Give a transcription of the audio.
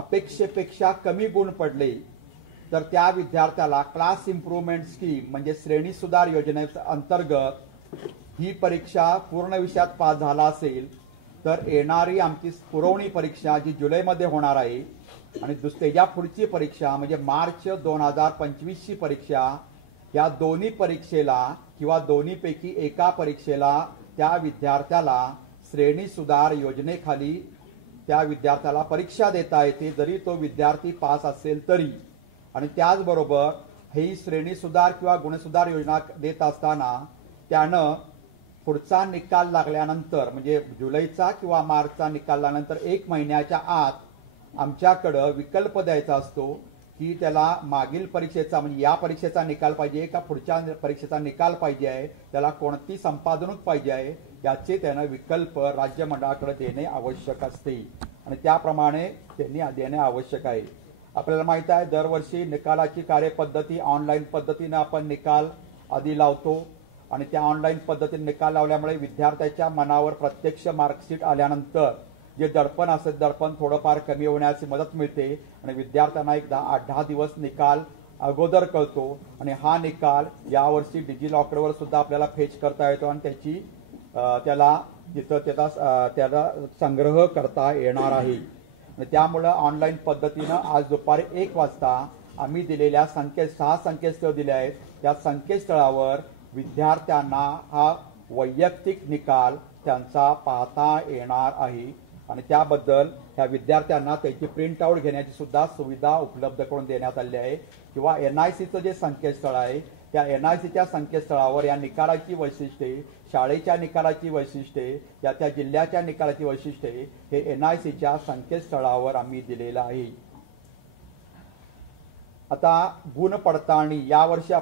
अपेक्षेपेक्षा कमी गुण पडले तर त्या विद्यार्थ्याला क्लास इम्प्रूव्हमेंट स्कीम म्हणजे श्रेणी सुधार योजनेअंतर्गत ही परीक्षा पूर्ण विषयात पास झाला असेल तर येणारी आमची पुरवणी परीक्षा जी जुलैमध्ये होणार आहे आणि त्याच्या पुढची परीक्षा म्हणजे मार्च 2025 ची परीक्षा, या दोन्ही परीक्षेला किंवा दोन्हीपैकी एका परीक्षेला त्या विद्यार्थ्याला श्रेणी सुधार योजनेखाली त्या विद्यार्थ्याला परीक्षा देता येते जरी तो विद्यार्थी पास असेल तरी। आणि त्याचबरोबर ही श्रेणी सुधार किंवा गुणसुधार योजना देत असताना त्यानं पुढचा निकाल लागल्यानंतर म्हणजे जुलैचा किंवा मार्चचा निकाल लागल्यानंतर 1 महिन्याच्या आत आमच्याकडे विकल्प द्यायचा असतो की त्याला मागील परीक्षेचा म्हणजे या परीक्षेचा निकाल पाहिजे का पुढच्या परीक्षेचा निकाल पाहिजे आहे, त्याला कोणती संपादनूक पाहिजे आहे याचे त्यानं विकल्प राज्य मंडळाकडे देणे आवश्यक असते आणि त्याप्रमाणे त्यांनी देणे आवश्यक आहे। आपल्याला माहित आहे दरवर्षी निकालाची कार्यपद्धती ऑनलाईन पद्धतीने आपण निकाल आधी लावतो आणि त्या ऑनलाईन पद्धतीने निकाल लावल्यामुळे विद्यार्थ्याच्या मनावर प्रत्यक्ष मार्कशीट आल्यानंतर जे दडपण असेल दडपण थोडंफार कमी होण्याची मदत मिळते आणि विद्यार्थ्यांना एक 8-10 दिवस निकाल अगोदर कळतो आणि हा निकाल यावर्षी डिजिलॉकरवर सुद्धा आपल्याला फेच करता येतो आणि त्याला तिथं त्याला संग्रह करता येणार आहे। त्यामुळे ऑनलाईन पद्धतीनं आज दुपारी 1 वाजता आम्ही दिलेल्या 6 संकेतस्थळ दिले आहेत त्या संकेतस्थळावर विद्यार्थ्यांना हा वैयक्तिक निकाल त्यांचा पाहता येणार आहे आणि त्याबद्दल ह्या विद्यार्थ्यांना त्याची प्रिंट आउट घेण्याची सुद्धा सुविधा उपलब्ध करून देण्यात आली आहे। किंवा NICचं जे संकेतस्थळ आहे त्या NICच्या संकेतस्थळावर या निकालाची वैशिष्ट्ये, शाळेच्या निकालाची वैशिष्ट्ये, त्या जिल्ह्याच्या निकालाची वैशिष्ट्ये हे NICच्या संकेतस्थळावर आम्ही दिलेलं आहे। आता गुण पडताळणी यावर्षी